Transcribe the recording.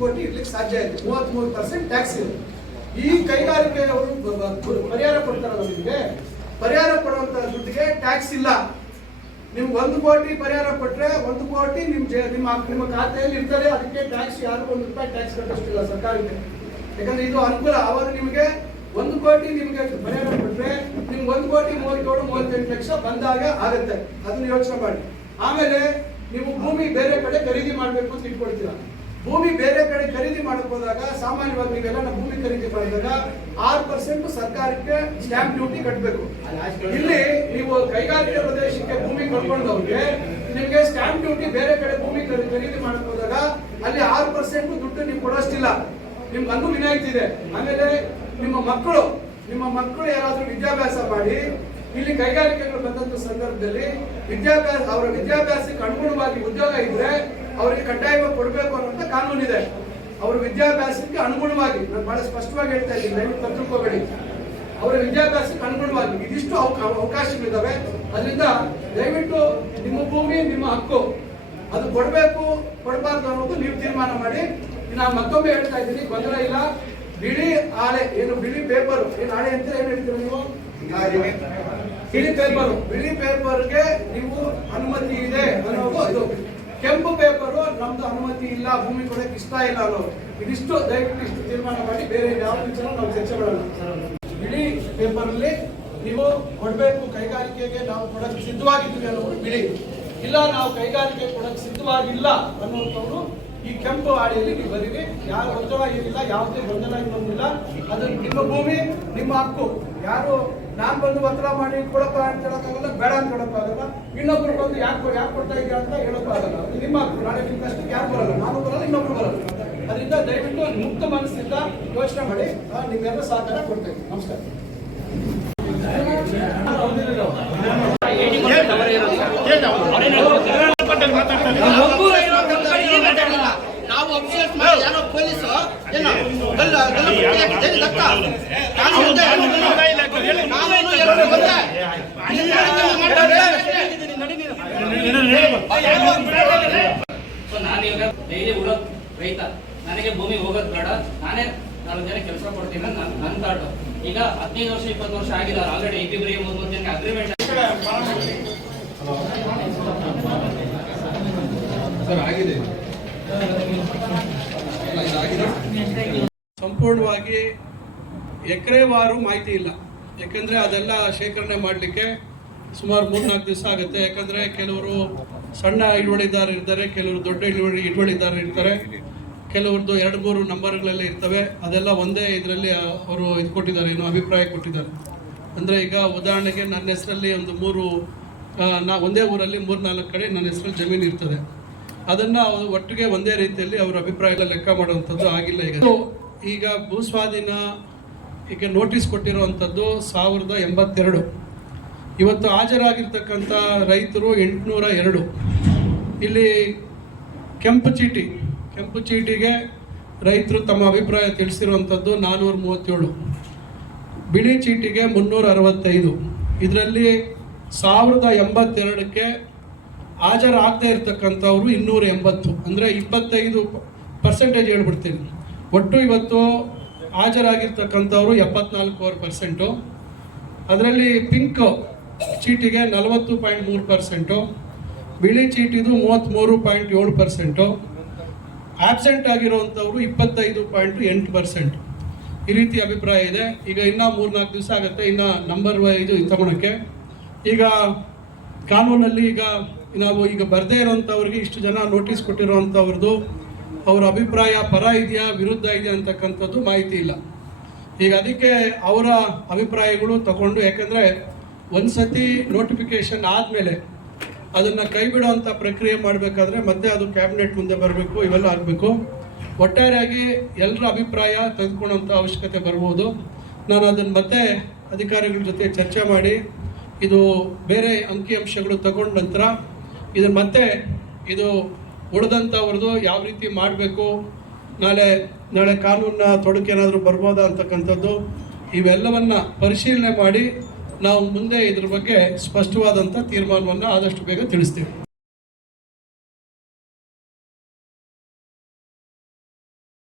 ಕೋಟಿ ಇರ್ಲಿಕ್ಕೆ ಸಾಧ್ಯ ಇದೆ ಮೂವತ್ಮೂರು ಪರ್ಸೆಂಟ್ ಟ್ಯಾಕ್ಸ್ ಇದೆ. ಈ ಕೈಗಾರಿಕೆ ಅವರು ಪರಿಹಾರ ಕೊಡ್ತಾರಲ್ಲ ನಿಮಗೆ? ಪರಿಹಾರ ಕೊಡುವಂತ ದುಡ್ಡಿಗೆ ಟ್ಯಾಕ್ಸ್ ಇಲ್ಲ. ನಿಮ್ಗೆ ಒಂದು ಕೋಟಿ ಪರಿಹಾರ ಕೊಟ್ರೆ ಒಂದು ಕೋಟಿ ನಿಮ್ ನಿಮ್ಮ ನಿಮ್ಮ ಖಾತೆಯಲ್ಲಿ ಇರ್ತದೆ. ಅದಕ್ಕೆ ಟ್ಯಾಕ್ಸ್ ಯಾರು ಒಂದು ರೂಪಾಯಿ ಟ್ಯಾಕ್ಸ್ ಕಟ್ಟೋಷ್ಟಿಲ್ಲ ಸರ್ಕಾರಕ್ಕೆ. ಯಾಕಂದ್ರೆ ಇದು ಅನುಕೂಲ. ಅವರು ನಿಮಗೆ ಒಂದು ಕೋಟಿ ನಿಮ್ಗೆ ಪರಿಹಾರ ಕೊಟ್ರೆ ನಿಮ್ಗೆ ಒಂದು ಕೋಟಿ ಮೂವತ್ತೇಳು ಮೂವತ್ತೆಂಟು ಲಕ್ಷ ಬಂದಾಗ ಆಗುತ್ತೆ. ಅದನ್ನ ಯೋಚನೆ ಮಾಡಿ. ಆಮೇಲೆ ನೀವು ಭೂಮಿ ಬೇರೆ ಕಡೆ ಖರೀದಿ ಮಾಡಬೇಕು ಅಂತ ಇಟ್ಕೊಳ್ತೀರಾ? ಭೂಮಿ ಬೇರೆ ಕಡೆ ಖರೀದಿ ಮಾಡಕ್ ಹೋದಾಗ ಸಾಮಾನ್ಯವಾಗಿ ನೀವೆಲ್ಲ ನಾವು ಭೂಮಿ ಖರೀದಿ ಮಾಡಿದಾಗ ಆರು ಪರ್ಸೆಂಟ್ ಸರ್ಕಾರಕ್ಕೆ ಸ್ಟ್ಯಾಂಪ್ ಡ್ಯೂಟಿ ಕಟ್ಟಬೇಕು ಇಲ್ಲಿ ನೀವು ಕೈಗಾರಿಕೆ ಪ್ರದೇಶಕ್ಕೆ ಭೂಮಿ ಕೊಂಡ್ಕೊಂಡವ್ರಿಗೆ ನಿಮ್ಗೆ ಸ್ಟ್ಯಾಂಪ್ ಡ್ಯೂಟಿ ಬೇರೆ ಕಡೆ ಭೂಮಿ ಖರೀದಿ ಖರೀದಿ ಮಾಡಕ್ ಹೋದಾಗ ಅಲ್ಲಿ ಆರು ಪರ್ಸೆಂಟ್ ದುಡ್ಡು ನೀವು ಕೊಡೋಷ್ಟಿಲ್ಲ. ನಿಮ್ಗೆ ಅಂದು ವಿನಾಯಿತಿ ಇದೆ. ಆಮೇಲೆ ನಿಮ್ಮ ಮಕ್ಕಳು ನಿಮ್ಮ ಮಕ್ಕಳು ಯಾರಾದ್ರೂ ವಿದ್ಯಾಭ್ಯಾಸ ಮಾಡಿ ಇಲ್ಲಿ ಕೈಗಾರಿಕೆಗಳು ಬಂದಂತ ಸಂದರ್ಭದಲ್ಲಿ ವಿದ್ಯಾಭ್ಯಾಸ, ಅವರ ವಿದ್ಯಾಭ್ಯಾಸಕ್ಕೆ ಅನುಗುಣವಾಗಿ ಉದ್ಯೋಗ ಇದ್ರೆ ಅವರಿಗೆ ಕಡ್ಡಾಯವಾಗಿ ಕೊಡಬೇಕು ಅನ್ನುವಂತ ಕಾನೂನಿದೆ. ಅವರ ವಿದ್ಯಾಭ್ಯಾಸಕ್ಕೆ ಅನುಗುಣವಾಗಿ, ನಾನು ಬಹಳ ಸ್ಪಷ್ಟವಾಗಿ ಹೇಳ್ತಾ ಇದ್ದೀನಿ, ದಯವಿಟ್ಟು ಅವರ ವಿದ್ಯಾಭ್ಯಾಸಕ್ಕೆ ಅನುಗುಣವಾಗಿ ಇದಿಷ್ಟು ಅವಕಾಶಗಳಿದ್ದಾವೆ. ಅದರಿಂದ ದಯವಿಟ್ಟು ನಿಮ್ಮ ಭೂಮಿ, ನಿಮ್ಮ ಹಕ್ಕು, ಅದು ಕೊಡಬೇಕು, ಕೊಡಬಾರ್ದು ಅನ್ನೋದು ನೀವು ತೀರ್ಮಾನ ಮಾಡಿ. ನಾನು ಮತ್ತೊಮ್ಮೆ ಹೇಳ್ತಾ ಇದ್ದೀನಿ, ಗೊಂದಲ ಇಲ್ಲ. ಬಿಳಿ ಆಳೆ, ಏನು ಬಿಳಿ ಪೇಪರ್ ಏನು ಆಳೆ ಅಂತ ಏನು ಹೇಳ್ತೀರಾ ನೀವು? ಬಿಳಿ ಪೇಪರ್ ಬಿಳಿ ಪೇಪರ್ಗೆ ನೀವು ಅನುಮತಿ ಇದೆ ಅನ್ನೋದು ಇದು ಕೆಂಪು ಪೇಪರು ನಮ್ದು ಅನುಮತಿ ಇಲ್ಲ, ಭೂಮಿ ಕೊಡಕ್ಕೆ ಇಷ್ಟ ಇಲ್ಲ ಅನ್ನೋದು. ಇದಿಷ್ಟು ದಯವಿಟ್ಟು ಇಷ್ಟು ತೀರ್ಮಾನ ಮಾಡಿ, ಬೇರೆ ಯಾವ ವಿಚಾರ ನಾವು ಚರ್ಚೆ ಮಾಡೋಣ ಬಿಳಿ ಪೇಪರಲ್ಲಿ ನೀವು ಕೊಡಬೇಕು, ಕೈಗಾರಿಕೆಗೆ ನಾವು ಕೊಡಕ್ಕೆ ಸಿದ್ಧವಾಗಿದ್ದೀವಿ ಅನ್ನೋದು ಬಿಳಿ. ಇಲ್ಲ, ನಾವು ಕೈಗಾರಿಕೆ ಕೊಡಕ್ಕೆ ಸಿದ್ಧವಾಗಿಲ್ಲ ಅನ್ನುವಂಥವ್ರು ಈ ಕೆಂಪು ಹಾಡಿಯಲ್ಲಿ ನೀವು ಬರೀರಿ. ಯಾರು ಗೊಂದಲ ಏನಿಲ್ಲ, ಯಾವುದೇ ಗೊಂದಲ ಇನ್ನೊಂದಿಲ್ಲ. ಅದು ನಿಮ್ಮ ಭೂಮಿ, ನಿಮ್ಮ ಹಕ್ಕು. ಯಾರು ನಾನ್ ಬಂದು ಒತ್ತಡ ಮಾಡಿ ಕೊಡಪ್ಪ ಅಂತ ಹೇಳೋಕ್ಕಾಗಲ್ಲ ಬೇಡ ಅಂತ ಹೇಳಕ್ಕಾಗಲ್ಲ ಇನ್ನೊಬ್ರು ಬಂದು ಯಾಕೆ ಯಾಕೆ ಕೊಡ್ತಾ ಇದೆಯಾ ಅಂತ ಹೇಳೋಕ್ಕಾಗಲ್ಲ ಅದು ನಿಮ್ಮ ನಾಳೆ ನಿಮ್ಮ ಕಷ್ಟಕ್ಕೆ ಯಾರು ಬರಲ್ಲ? ನಾನು ಬರಲ್ಲ ಇನ್ನೊಬ್ರು ಬರಲ್ಲ. ಅದರಿಂದ ದಯವಿಟ್ಟು ಮುಕ್ತ ಮನಸ್ಸಿಂದ ಯೋಚನೆ ಮಾಡಿ ಆ, ನಿಮ್ಮೆಲ್ಲ ಸಹಕಾರ ಕೊಡ್ತೇನೆ ನಮಸ್ಕಾರ. ನಾನೀಗ ಡೈಲಿ ಉಡೋ ರೈತ. ನನಗೆ ಭೂಮಿ ಹೋಗೋದು ಬೇಡ. ನಾನೇ ನಾಲ್ಕು ಜನ ಕೆಲಸ ಕೊಡ್ತೀನಿ ನನ್ನ ನನ್ನ ತಾಟು ಈಗ ಹದಿನೈದು ವರ್ಷ ಇಪ್ಪತ್ತು ವರ್ಷ ಆಗಿದೆ ಆಲ್ರೆಡಿ ಇಬ್ಬಿಬ್ಬರಿಗೆ ಮೂರು ಮೂರು ಜನಕ್ಕೆ ಅಗ್ರಿಮೆಂಟ್ ಸಂಪೂರ್ಣವಾಗಿ ಎಕರೆವಾರು ಮಾಹಿತಿ ಇಲ್ಲ. ಯಾಕಂದ್ರೆ ಅದೆಲ್ಲ ಶೇಖರಣೆ ಮಾಡಲಿಕ್ಕೆ ಸುಮಾರು ಮೂರ್ನಾಲ್ಕು ದಿವಸ ಆಗುತ್ತೆ. ಯಾಕಂದ್ರೆ ಕೆಲವರು ಸಣ್ಣ ಹಿಡುವಳಿದಾರ ಇರ್ತಾರೆ, ಕೆಲವರು ದೊಡ್ಡ ಹಿಡುವಳಿ ಇಳುವಳಿದಾರ ಇರ್ತಾರೆ. ಕೆಲವ್ರದ್ದು ಎರಡು ಮೂರು ನಂಬರ್ಗಳೆಲ್ಲ ಇರ್ತವೆ. ಅದೆಲ್ಲ ಒಂದೇ ಇದರಲ್ಲಿ ಅವರು ಇದು ಕೊಟ್ಟಿದ್ದಾರೆ, ಏನು ಅಭಿಪ್ರಾಯ ಕೊಟ್ಟಿದ್ದಾರೆ. ಅಂದರೆ ಈಗ ಉದಾಹರಣೆಗೆ ನನ್ನ ಹೆಸರಲ್ಲಿ ಒಂದು ಮೂರು ನಾ ಒಂದೇ ಊರಲ್ಲಿ ಮೂರು ನಾಲ್ಕು ಕಡೆ ನನ್ನ ಹೆಸರಲ್ಲಿ ಜಮೀನು ಇರ್ತದೆ. ಅದನ್ನ ಒಟ್ಟಿಗೆ ಒಂದೇ ರೀತಿಯಲ್ಲಿ ಅವರ ಅಭಿಪ್ರಾಯ ಲೆಕ್ಕ ಮಾಡುವಂಥದ್ದು ಆಗಿಲ್ಲ ಈಗ. ಈಗ ಭೂಸ್ವಾಧೀನ ಈಗ ನೋಟಿಸ್ ಕೊಟ್ಟಿರುವಂಥದ್ದು ಸಾವಿರದ ಎಂಬತ್ತೆರಡು. ಇವತ್ತು ಹಾಜರಾಗಿರ್ತಕ್ಕಂಥ ರೈತರು ಎಂಟುನೂರ ಎರಡು. ಇಲ್ಲಿ ಕೆಂಪು ಚೀಟಿ, ಕೆಂಪು ಚೀಟಿಗೆ ರೈತರು ತಮ್ಮ ಅಭಿಪ್ರಾಯ ತಿಳಿಸಿರುವಂಥದ್ದು ನಾನ್ನೂರ ಮೂವತ್ತೇಳು. ಬಿಳಿ ಚೀಟಿಗೆ ಮುನ್ನೂರ ಅರವತ್ತೈದು. ಇದರಲ್ಲಿ ಸಾವಿರದ ಎಂಬತ್ತೆರಡಕ್ಕೆ ಹಾಜರಾಗದೇ ಇರ್ತಕ್ಕಂಥವ್ರು ಇನ್ನೂರ ಎಂಬತ್ತು, ಅಂದರೆ ಇಪ್ಪತ್ತೈದು ಪರ್ಸೆಂಟೇಜ್ ಹೇಳ್ಬಿಡ್ತೀನಿ. ಒಟ್ಟು ಇವತ್ತು ಹಾಜರಾಗಿರ್ತಕ್ಕಂಥವ್ರು ಎಪ್ಪತ್ನಾಲ್ಕೂವರೆ ಪರ್ಸೆಂಟು ಅದರಲ್ಲಿ ಪಿಂಕ್ ಚೀಟಿಗೆ ನಲವತ್ತು ಪಾಯಿಂಟ್ ಮೂರು ಪರ್ಸೆಂಟು ಬಿಳಿ ಚೀಟಿದು ಮೂವತ್ತ್ಮೂರು ಪಾಯಿಂಟ್ ಏಳು ಪರ್ಸೆಂಟು ಆಬ್ಸೆಂಟ್ ಆಗಿರುವಂಥವ್ರು ಇಪ್ಪತ್ತೈದು ಪಾಯಿಂಟ್ ಎಂಟು ಪರ್ಸೆಂಟ್ ಈ ರೀತಿ ಅಭಿಪ್ರಾಯ ಇದೆ. ಈಗ ಇನ್ನೂ ಮೂರ್ನಾಲ್ಕು ದಿವಸ ಆಗುತ್ತೆ. ಇನ್ನು ನಂಬರ್ ಇದು ತಗೊಳಕ್ಕೆ. ಈಗ ಕಾನೂನಲ್ಲಿ ಈಗ ನಾವು ಈಗ ಬರದೇ ಇರೋವಂಥವ್ರಿಗೆ ಇಷ್ಟು ಜನ ನೋಟಿಸ್ ಕೊಟ್ಟಿರೋವಂಥವ್ರದ್ದು, ಅವ್ರ ಅಭಿಪ್ರಾಯ ಪರ ಇದೆಯಾ, ವಿರುದ್ಧ ಇದೆಯಾ ಅಂತಕ್ಕಂಥದ್ದು ಮಾಹಿತಿ ಇಲ್ಲ. ಈಗ ಅದಕ್ಕೆ ಅವರ ಅಭಿಪ್ರಾಯಗಳು ತಗೊಂಡು, ಯಾಕೆಂದರೆ ಒಂದು ಸತಿ ನೋಟಿಫಿಕೇಶನ್ ಆದಮೇಲೆ ಅದನ್ನು ಕೈ ಬಿಡುವಂಥ ಪ್ರಕ್ರಿಯೆ ಮಾಡಬೇಕಾದ್ರೆ ಮತ್ತೆ ಅದು ಕ್ಯಾಬಿನೆಟ್ ಮುಂದೆ ಬರಬೇಕು, ಇವೆಲ್ಲ ಆಗಬೇಕು. ಒಟ್ಟಾರೆಯಾಗಿ ಎಲ್ಲರ ಅಭಿಪ್ರಾಯ ತೆಗೆದುಕೊಳ್ಳೋಂಥ ಅವಶ್ಯಕತೆ ಬರ್ಬೋದು. ನಾನು ಅದನ್ನು ಮತ್ತೆ ಅಧಿಕಾರಿಗಳ ಜೊತೆ ಚರ್ಚೆ ಮಾಡಿ, ಇದು ಬೇರೆ ಅಂಕಿಅಂಶಗಳು ತಗೊಂಡ ನಂತರ ಇದನ್ನು ಮತ್ತೆ ಇದು ಉಳಿದಂಥವ್ರದ್ದು ಯಾವ ರೀತಿ ಮಾಡಬೇಕು, ನಾಳೆ ನಾಳೆ ಕಾನೂನಿನ ತೊಡಕೇನಾದರೂ ಬರ್ಬೋದಾ ಅಂತಕ್ಕಂಥದ್ದು, ಇವೆಲ್ಲವನ್ನು ಪರಿಶೀಲನೆ ಮಾಡಿ ನಾವು ಮುಂದೆ ಇದ್ರ ಬಗ್ಗೆ ಸ್ಪಷ್ಟವಾದಂಥ ತೀರ್ಮಾನವನ್ನು ಆದಷ್ಟು ಬೇಗ ತಿಳಿಸ್ತೀವಿ.